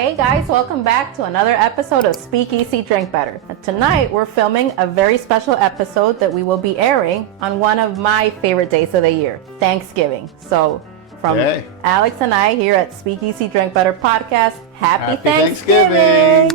Hey guys, welcome back to another episode of Speakeasy Drink Better. Tonight we're filming a very special episode that we will be airing on one of my favorite days of the year, Thanksgiving. So from Alex and I here at Speakeasy Drink Better podcast, Happy Thanksgiving!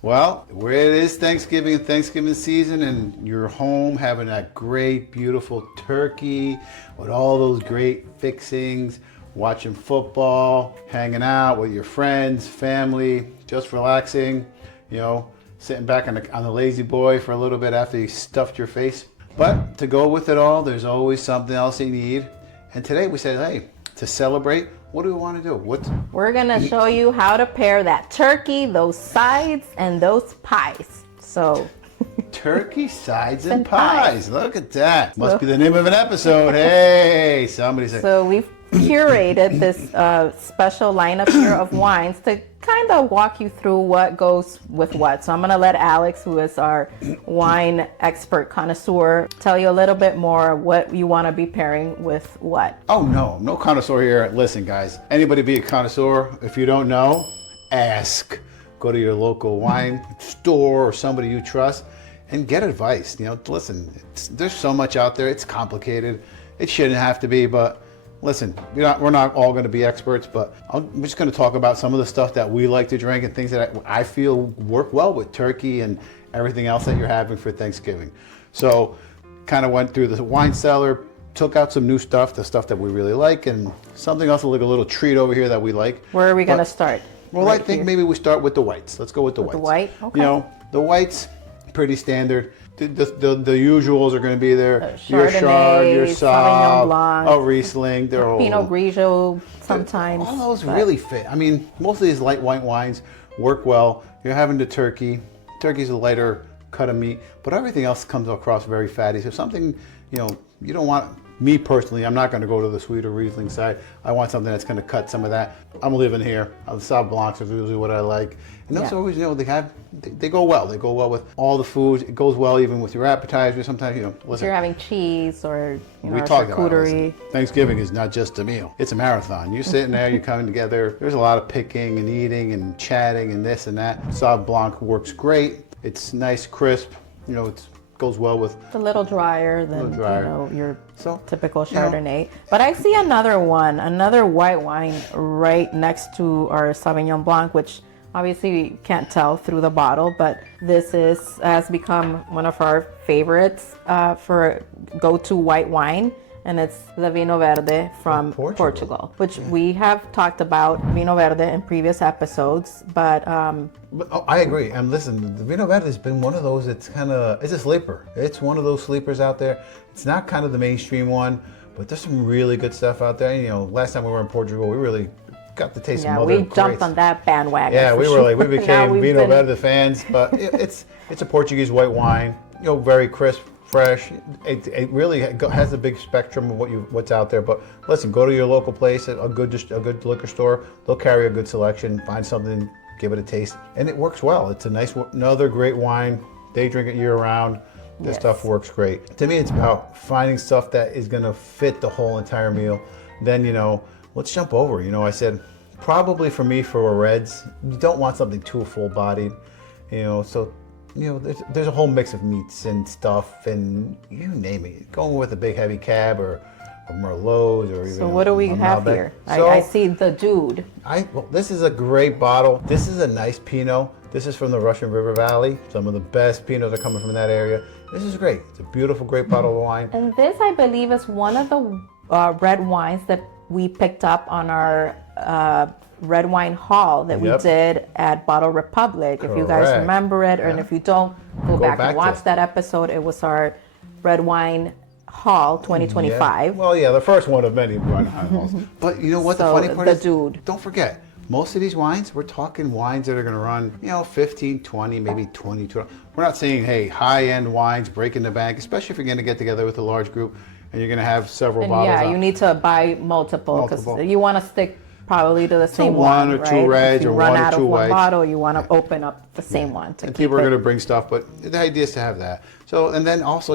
Well, where it is Thanksgiving season, and you're home having that great, beautiful turkey with all those great fixings, watching football, hanging out with your friends, family, just relaxing, sitting back on the lazy boy for a little bit after you stuffed your face. But to go with it all, there's always something else you need. And today we said, hey, to celebrate, what do we want to do? We're going to show you how to pair that turkey, those sides, and those pies. So turkey, sides, and pies. Look at that. Must be the name of an episode. Hey, somebody said. So we've curated this special lineup here of wines to kind of walk you through what goes with what. So I'm going to let Alex, who is our wine expert connoisseur, tell you a little bit more what you want to be pairing with what. Oh, no connoisseur here. Listen, guys, anybody be a connoisseur. If you don't know, ask. Go to your local wine store or somebody you trust and get advice. Listen, there's so much out there. It's complicated. It shouldn't have to be, but listen, we're not all going to be experts, but I'm just going to talk about some of the stuff that we like to drink and things that I feel work well with turkey and everything else that you're having for Thanksgiving. So kind of went through the wine cellar, took out some new stuff, the stuff that we really like, and something else like a little treat over here that we like. Where are we going to start? Well, I think maybe we start with the whites. Let's go with the whites. The white? Okay. The whites, pretty standard. The usuals are going to be there. Your Chard, your Sauvignon Blanc, a Riesling, they're all Pinot Grigio sometimes. All those really fit. I mean, most of these light white wines work well. You're having the turkey. Turkey's a lighter cut of meat, but everything else comes across very fatty. So something, you don't want. Me personally, I'm not going to go to the sweeter Riesling side. I want something that's going to cut some of that. I'm living here. The Sauv Blancs is usually what I like. And those always, they go well. They go well with all the foods. It goes well even with your appetizers. Sometimes, listen. If you're having cheese or, we talk charcuterie. Thanksgiving is not just a meal. It's a marathon. You're sitting there, you're coming together. There's a lot of picking and eating and chatting and this and that. Sauv Blanc works great. It's nice, crisp. It goes well with a little drier than your typical Chardonnay. But I see another white wine right next to our Sauvignon Blanc, which obviously you can't tell through the bottle, but this has become one of our favorites for go-to white wine. And it's the Vinho Verde from Portugal, which we have talked about Vinho Verde in previous episodes, but I agree. And listen, the Vinho Verde has been one of those. It's a sleeper. It's one of those sleepers out there. It's not kind of the mainstream one, but there's some really good stuff out there. Last time we were in Portugal, we really got to taste some other we jumped on that bandwagon. Yeah, we became Vinho Verde fans. But it's a Portuguese white wine. Very crisp. Fresh. It really has a big spectrum of what's out there. But listen, go to your local place, a good liquor store. They'll carry a good selection. Find something, give it a taste, and it works well. It's another great wine. They drink it year round. This stuff works great. To me, it's about finding stuff that is going to fit the whole entire meal. Then let's jump over. I said probably for me for reds, you don't want something too full-bodied. So. There's a whole mix of meats and stuff, and you name it. Going with a big heavy cab or Merlots or even. So what do we have here? I see the Dude. This is a great bottle. This is a nice Pinot. This is from the Russian River Valley. Some of the best Pinots are coming from that area. This is great. It's a beautiful, great bottle of wine. And this, I believe, is one of the red wines that we picked up on our red wine haul that we did at Bottle Republic. Correct. If you guys remember it, and if you don't, go back and watch that episode. It was our red wine haul 2025. Yeah. Well, the first one of many wine hauls. But you know what the funny part is? Dude. Don't forget, most of these wines, we're talking wines that are going to run, 15, 20, maybe 22. We're not saying, hey, high-end wines, breaking the bank, especially if you're going to get together with a large group and you're going to have several bottles. Yeah, you need to buy multiple because you want to stick probably to the same one, or two reds, or one or two whites. Run out of one bottle, you want to open up the same one. And people are going to bring stuff, but the idea is to have that. So, and then also,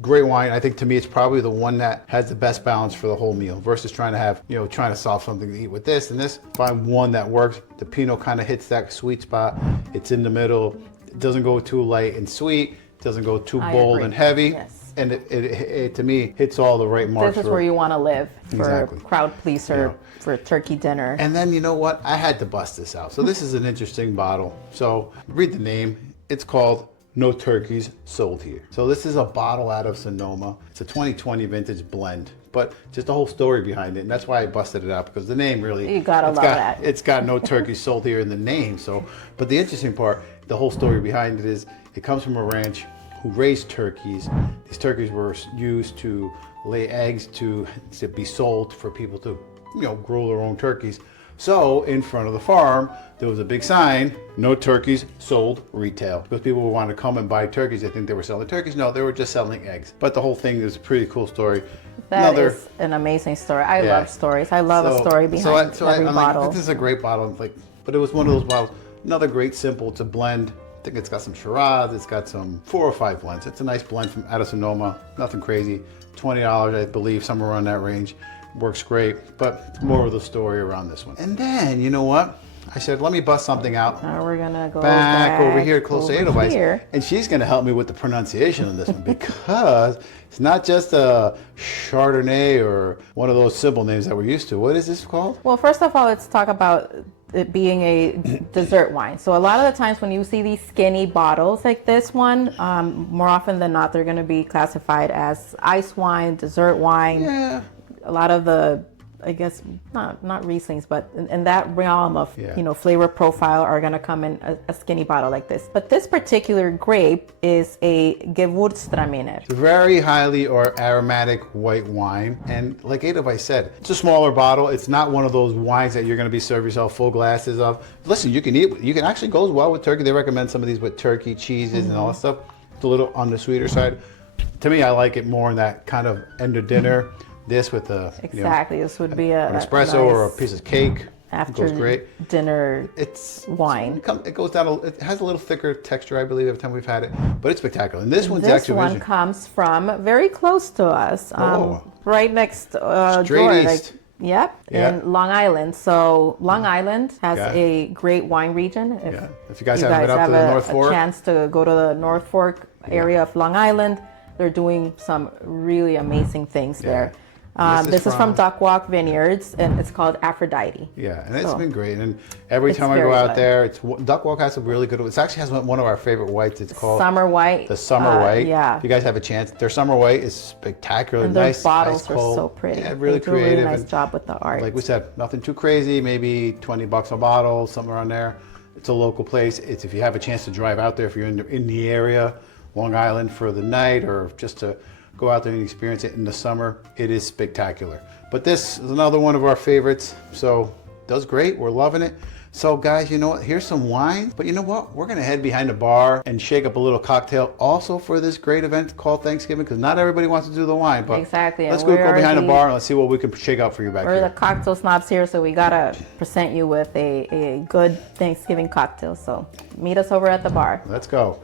great wine. I think to me it's probably the one that has the best balance for the whole meal versus trying to have, trying to solve something to eat with this and this. Find one that works. The Pinot kind of hits that sweet spot. It's in the middle. It doesn't go too light and sweet. It doesn't go too bold and heavy. Yes. And it to me hits all the right marks. This is where you want to live for Exactly. crowd pleaser, for turkey dinner. And then you know what? I had to bust this out. So this is an interesting bottle. So read the name. It's called No Turkeys Sold Here. So this is a bottle out of Sonoma. It's a 2020 vintage blend, but just the whole story behind it. And that's why I busted it out, because the name really, you gotta love that. It's got No Turkeys Sold Here in the name. So, but the interesting part, the whole story behind it is it comes from a ranch who raised turkeys. These turkeys were used to lay eggs to be sold for people to, grow their own turkeys. So in front of the farm, there was a big sign, No Turkeys Sold Retail. Because people would want to come and buy turkeys. They think they were selling turkeys. No, they were just selling eggs. But the whole thing is a pretty cool story. That is an amazing story. I love stories. I love a story behind every bottle. This is a great bottle. But it was one of those bottles. Another great simple to blend. I think it's got some Shiraz. It's got some 4 or 5 blends. It's a nice blend from out of Sonoma. Nothing crazy. $20, I believe, somewhere around that range. Works great, but it's more of the story around this one. And then, you know what? I said, let me bust something out. Now we're gonna go back over here close to Edelweiss. And she's gonna help me with the pronunciation of this one, because it's not just a Chardonnay or one of those simple names that we're used to. What is this called? Well, first of all, let's talk about it being a dessert wine. So a lot of the times when you see these skinny bottles like this one, more often than not, they're gonna be classified as ice wine, dessert wine. Yeah. A lot of the, I guess, not Rieslings, but in that realm of, flavor profile are going to come in a skinny bottle like this. But this particular grape is a Gewürztraminer. It's a very highly aromatic white wine. And like Edelweiss said, it's a smaller bottle. It's not one of those wines that you're going to be serving yourself full glasses of. Listen, you can actually goes well with turkey. They recommend some of these with turkey, cheeses, and all that stuff. It's a little on the sweeter side. To me, I like it more in that kind of end of dinner. This with a this would be an espresso nice or a piece of cake. After goes great. Dinner wine. It goes down. It has a little thicker texture, I believe, every time we've had it. But it's spectacular. And this one comes from very close to us, right next door. East. Yep, in Long Island. So Long Island has a great wine region. If you guys haven't been up to the North Fork, a chance to go to the North Fork area of Long Island, they're doing some really amazing things there. This is from Duck Walk Vineyards, and it's called Aphrodite. Yeah, and it's been great. And every time I go out there, Duck Walk has a really good. It actually has one of our favorite whites. It's called Summer White. The Summer White. Yeah. If you guys have a chance, their Summer White is spectacular. And nice, bottles are so pretty. Yeah, really they do creative. A really nice job with the art. Like we said, nothing too crazy. Maybe $20 a bottle, somewhere around there. It's a local place. It's if you have a chance to drive out there, if you're in the area, Long Island for the night, or just to go out there and experience it in the summer, it is spectacular. But this is another one of our favorites, so does great. We're loving it. So guys, you know what? Here's some wine, but you know what? We're gonna head behind the bar and shake up a little cocktail also for this great event called Thanksgiving, because not everybody wants to do the wine, but let's go behind the bar and let's see what we can shake out for you back here. We're the cocktail snobs here, so we gotta present you with a good Thanksgiving cocktail. So meet us over at the bar. Let's go.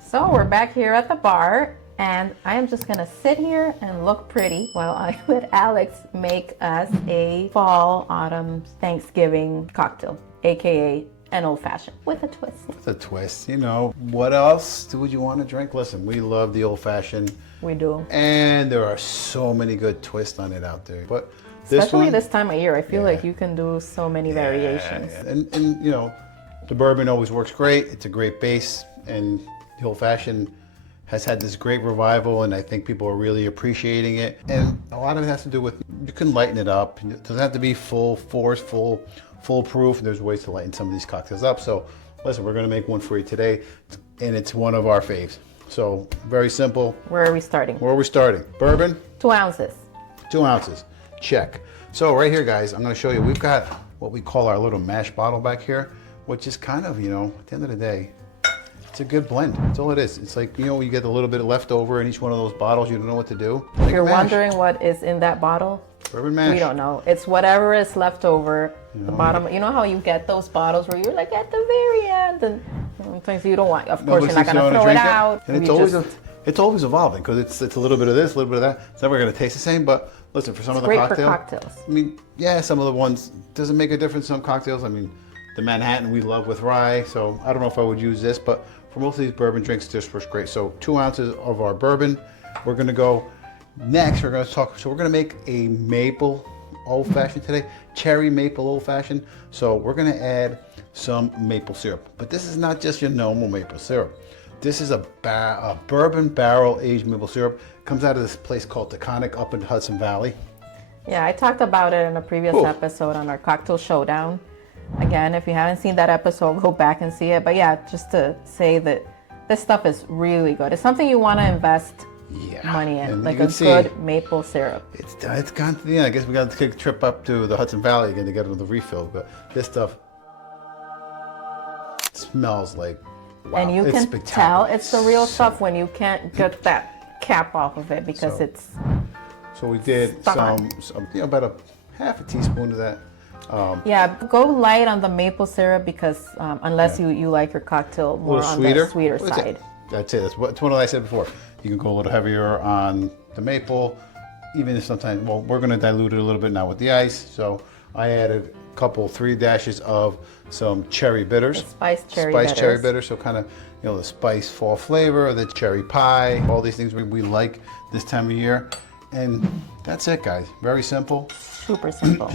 So we're back here at the bar, and I am just gonna sit here and look pretty while I let Alex make us a fall, autumn, Thanksgiving cocktail, AKA an old fashioned with a twist. With a twist, what else would you want to drink? Listen, we love the old fashioned. We do. And there are so many good twists on it out there. But especially this time of year, I feel like you can do so many variations. Yeah. And the bourbon always works great. It's a great base, and the old fashioned has had this great revival, and I think people are really appreciating it. And a lot of it has to do with, you can lighten it up. It doesn't have to be full force, foolproof. There's ways to lighten some of these cocktails up. So listen, we're gonna make one for you today, and it's one of our faves. So very simple. Where are we starting? Bourbon. 2 ounces. 2 ounces, check. So right here, guys, I'm gonna show you, we've got what we call our little mash bottle back here, which is kind of, at the end of the day, it's a good blend. That's all it is. It's like, you get a little bit left over in each one of those bottles. You don't know what to do. If you're wondering what is in that bottle, bourbon mash. We don't know. It's whatever is left over. The bottom. You know how you get those bottles where you're like at the very end, and sometimes you don't want. Of course, you're not gonna throw it out. And it's always it's always evolving because it's a little bit of this, a little bit of that. It's never going to taste the same, but listen, for some of the great cocktails. for cocktails. I mean, yeah, some of the ones, doesn't make a difference in some cocktails. I mean, the Manhattan we love with rye, so I don't know if I would use this, but for most of these bourbon drinks, this works great. So 2 ounces of our bourbon. We're going to go next. We're going to talk, so we're going to make a maple old fashioned today, cherry maple old fashioned. So we're going to add some maple syrup, but this is not just your normal maple syrup. This is a bourbon barrel aged maple syrup. Comes out of this place called Taconic up in Hudson Valley. Yeah, I talked about it in a previous episode on our cocktail showdown. Again, if you haven't seen that episode, go back and see it. But yeah, just to say that this stuff is really good. It's something you want to invest money in, and like a good maple syrup. It's gone to the end. I guess we got to take a trip up to the Hudson Valley again to get another refill. But this stuff smells like, wow, and you can tell it's the real stuff when you can't get that cap off of it because it's. So we did some about a half a teaspoon of that. Yeah, go light on the maple syrup because unless you like your cocktail more on the sweeter side. That's it. It's what I said before. You can go a little heavier on the maple, even if sometimes, well, we're going to dilute it a little bit now with the ice. So I added a couple, 3 dashes of some cherry bitters. Spiced cherry bitters. So kind of, the spice fall flavor, the cherry pie, all these things we like this time of year. And that's it, guys. Very simple. Super simple.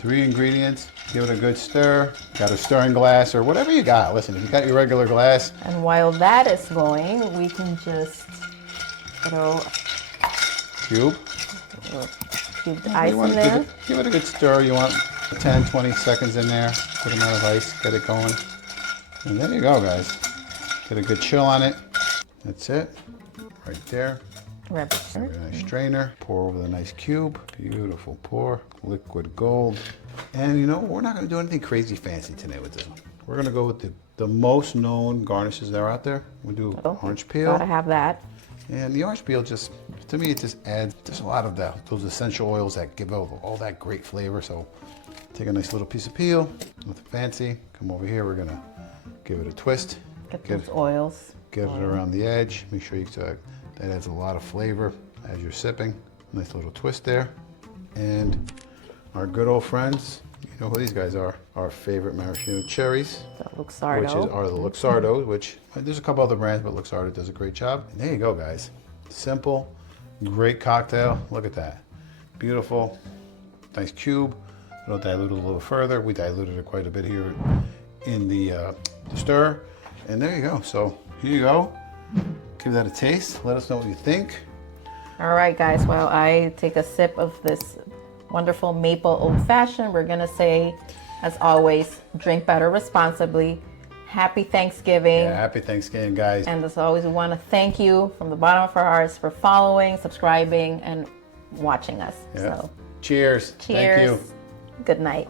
3 ingredients. Give it a good stir. Got a stirring glass or whatever you got. Listen, if you got your regular glass. And while that is going, we can just throw cubed ice in there. Give it a good stir. You want 10, 20 seconds in there. Put amount of ice. Get it going. And there you go, guys. Get a good chill on it. That's it. Right there. A nice strainer. Pour over the nice cube. Beautiful pour. Liquid gold. And we're not going to do anything crazy fancy today with this one. We're going to go with the most known garnishes that are out there. We'll do orange peel. Gotta have that. And the orange peel just, to me, it just adds, there's a lot of those essential oils that give all that great flavor. So take a nice little piece of peel, nothing fancy. Come over here, we're going to give it a twist. Get those oils. Get it around the edge. Make sure that adds a lot of flavor as you're sipping. Nice little twist there. And our good old friends, you know who these guys are, our favorite maraschino cherries. The Luxardo. Which are the Luxardo, which there's a couple other brands, but Luxardo does a great job. And there you go, guys. Simple, great cocktail. Look at that. Beautiful, nice cube. It'll dilute it a little further. We diluted it quite a bit here in the stir. And there you go. So here you go. Give that a taste. Let us know what you think. All right, guys. While I take a sip of this wonderful maple old fashioned, we're gonna say, as always, drink better responsibly. Happy Thanksgiving. Yeah, happy Thanksgiving, guys. And as always, we want to thank you from the bottom of our hearts for following, subscribing, and watching us. Yeah. So, cheers. Thank you. Good night.